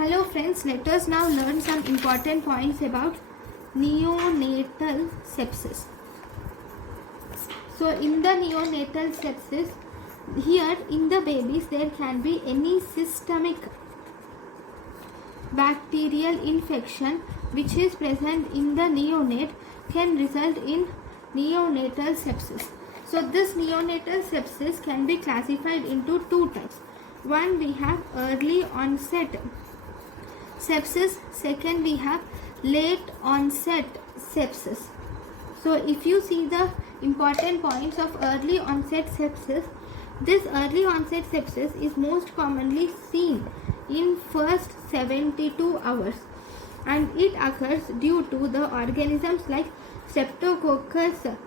Hello friends, let us now learn some important points about neonatal sepsis. So in the neonatal sepsis, here in the babies there can be any systemic bacterial infection which is present in the neonate can result in neonatal sepsis. So this neonatal sepsis can be classified into two types. One, we have early onset sepsis. Second, we have late onset sepsis. So if you see the important points of early onset sepsis, this early onset sepsis is most commonly seen in first 72 hours and it occurs due to the organisms like Streptococcus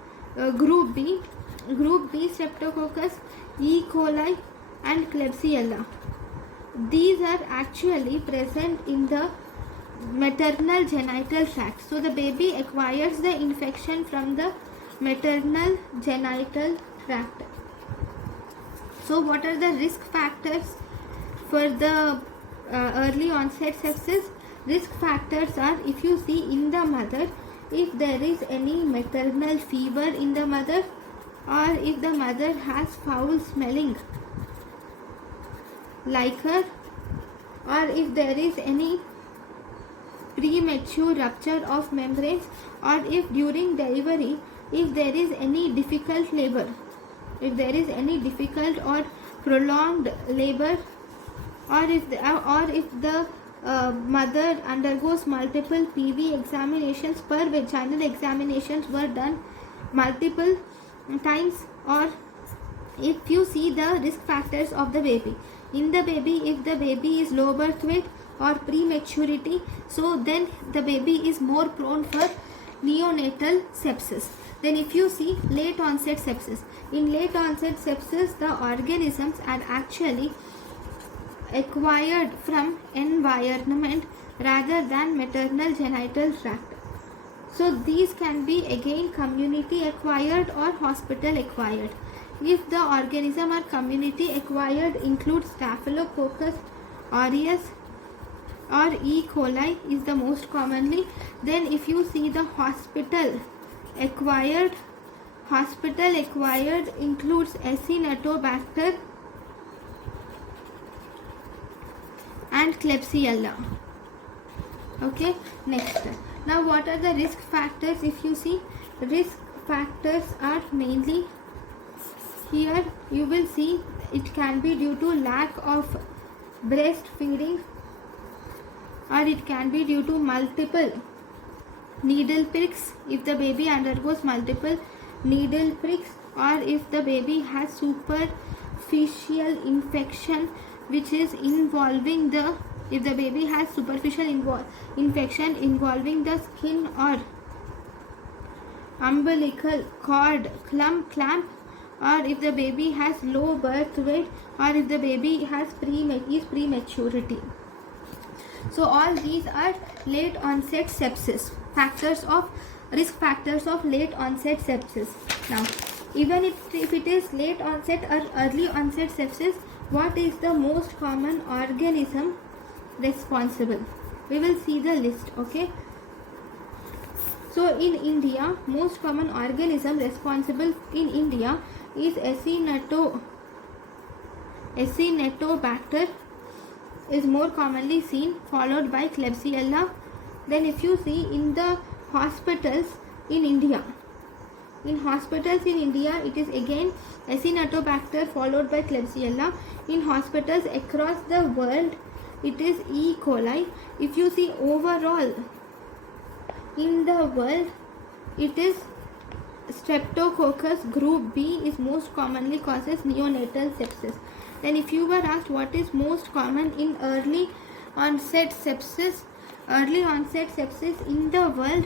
group B Streptococcus, E. coli and Klebsiella. These are actually present in the maternal genital tract. So the baby acquires the infection from the maternal genital tract. So what are the risk factors for the early onset sepsis? Risk factors are, if you see in the mother, if there is any maternal fever in the mother, or if the mother has foul smelling liquor, or if there is any premature rupture of membranes, or if during delivery, if there is any difficult labor, if there is any difficult or prolonged labor, or if the mother undergoes multiple PV examinations, per vaginal examinations were done multiple times, or if you see the risk factors of the baby. In the baby, if the baby is low birth weight or prematurity, so then the baby is more prone for neonatal sepsis. Then if you see late onset sepsis, in late onset sepsis the organisms are actually acquired from environment rather than maternal genital tract. So these can be again community acquired or hospital acquired. If the organism are community acquired, include Staphylococcus aureus or E. coli is the most commonly. Then if you see the hospital acquired includes Acinetobacter and Klebsiella. Okay, next. Now what are the risk factors? If you see, risk factors are mainly, here you will see it can be due to lack of breastfeeding, or it can be due to multiple needle pricks if the baby undergoes multiple needle pricks, or if the baby has superficial infection which is involving the, if the baby has superficial infection involving the skin or umbilical cord clamp, or if the baby has low birth weight, or if the baby has prematurity. So all these are late onset sepsis, risk factors of late onset sepsis. Now even if it is late onset or early onset sepsis, what is the most common organism responsible? We will see the list. Okay, so in India, most common organism responsible in India is Acinetobacter is more commonly seen, followed by Klebsiella. Then if you see in the hospitals in India, it is again Acinetobacter followed by Klebsiella. In hospitals across the world, it is E. coli. If you see overall in the world, it is Streptococcus group B is most commonly causes neonatal sepsis. Then if you were asked what is most common in early onset sepsis in the world,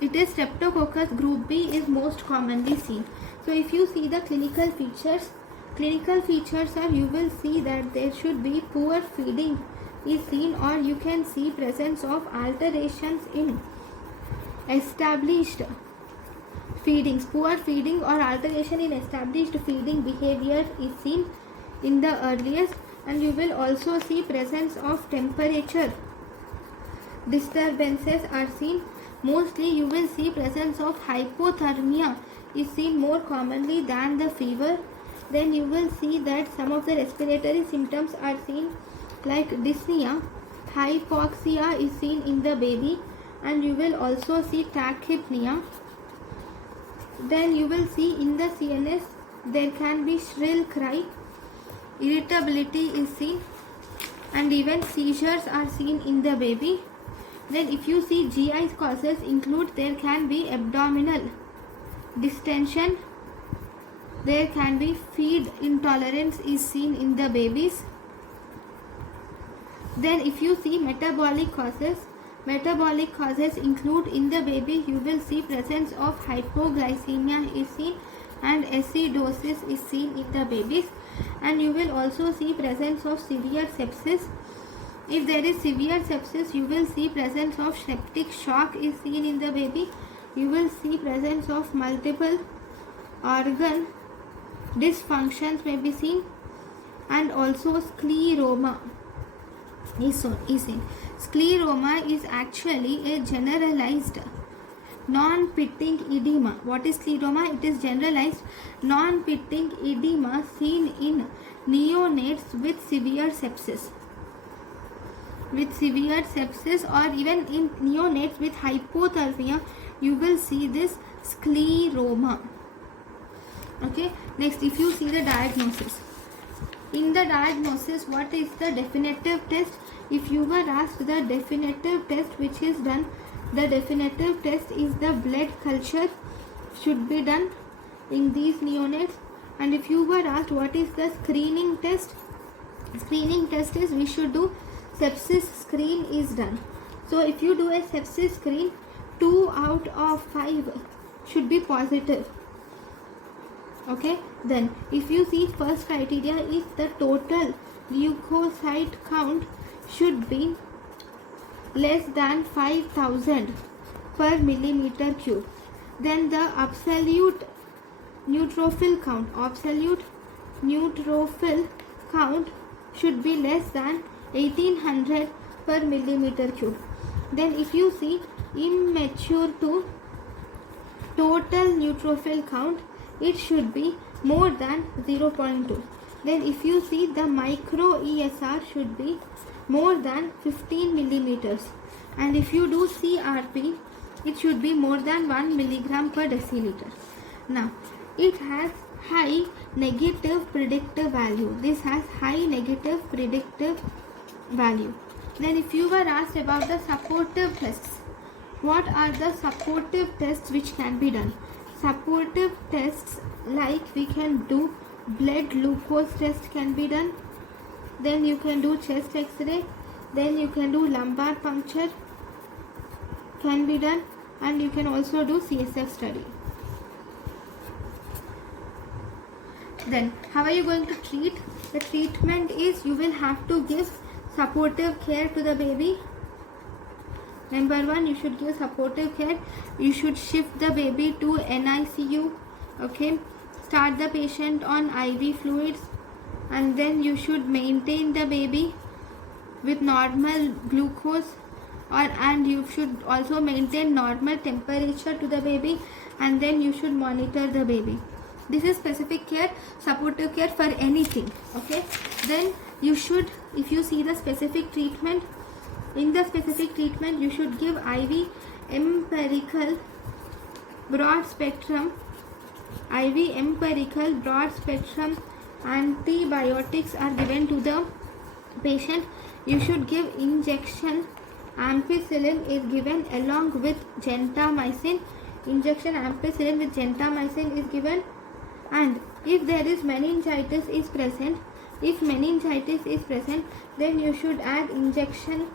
it is Streptococcus group B is most commonly seen. So if you see the clinical features are, you will see that there should be poor feeding is seen, or you can see presence of alterations in established feedings. Poor feeding or alteration in established feeding behavior is seen in the earliest. and you will also see presence of temperature disturbances are seen. Mostly you will see presence of hypothermia is seen more commonly than the fever. Then you will see that some of the respiratory symptoms are seen like dyspnea, hypoxia is seen in the baby, and you will also see tachypnea. Then you will see in the CNS there can be shrill cry, irritability is seen, and even seizures are seen in the baby. Then if you see GI causes include, there can be abdominal distension, there can be feed intolerance is seen in the babies. Then if you see metabolic causes include in the baby, you will see presence of hypoglycemia is seen and acidosis is seen in the babies, and you will also see presence of severe sepsis. If there is severe sepsis, you will see presence of septic shock is seen in the baby. You will see presence of multiple organ dysfunctions may be seen, and also scleroma is seen. Scleroma is actually a generalized non-pitting edema. What is scleroma? It is generalized non-pitting edema seen in neonates with severe sepsis. Or even in neonates with hypothermia, you will see this scleroma. Okay, next if you see the diagnosis. In the diagnosis, what is the definitive test? If you were asked the definitive test which is done, the definitive test is the blood culture should be done in these neonates. And if you were asked what is the screening test is we should do sepsis screen is done. So if you do a sepsis screen, 2 out of 5 should be positive. Okay, then if you see first criteria is the total leukocyte count should be less than 5000 per millimeter cube. Then the absolute neutrophil count should be less than 1800 per millimeter cube. Then if you see immature to total neutrophil count, it should be more than 0.2. Then if you see the micro ESR should be more than 15 millimeters, and if you do CRP, it should be more than 1 milligram per deciliter. Now it has high negative predictive value. This has high negative predictive value. Then if you were asked about the supportive tests, what are the supportive tests which can be done? Supportive tests like we can do blood glucose test can be done, then you can do chest x-ray, then you can do lumbar puncture can be done, and you can also do CSF study. Then how are you going to treat? The treatment is you will have to give supportive care to the baby. Number 1, you should give supportive care. You should shift the baby to NICU. Okay, start the patient on IV fluids, and then you should maintain the baby with normal glucose, and you should also maintain normal temperature to the baby, and then you should monitor the baby. This is specific care, supportive care for anything. Okay, then you should, if you see the specific treatment, in the specific treatment you should give IV empirical broad spectrum antibiotics are given to the patient. You should give injection ampicillin is given along with gentamicin. Injection ampicillin with gentamicin is given. And if there is meningitis is present, then you should add injection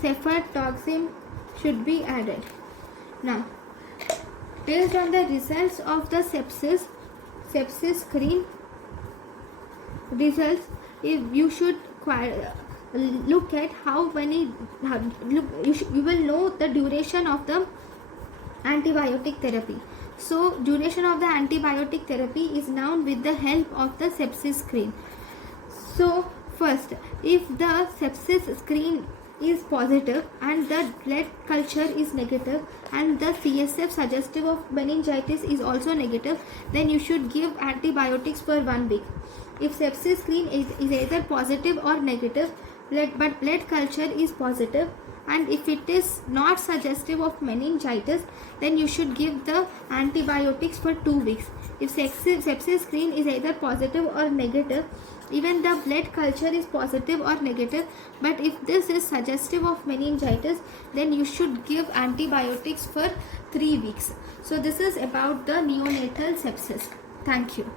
cefatoxim should be added. Now, based on the results of the sepsis screen results, if you should look at how many you will know the duration of the antibiotic therapy. So duration of the antibiotic therapy is known with the help of the sepsis screen. So First, if the sepsis screen is positive and the blood culture is negative and the CSF suggestive of meningitis is also negative, then you should give antibiotics for 1 week. If sepsis screen is either positive or negative, but blood culture is positive, and if it is not suggestive of meningitis, then you should give the antibiotics for 2 weeks. If sepsis screen is either positive or negative, even the blood culture is positive or negative, but if this is suggestive of meningitis, then you should give antibiotics for 3 weeks. So this is about the neonatal sepsis. Thank you.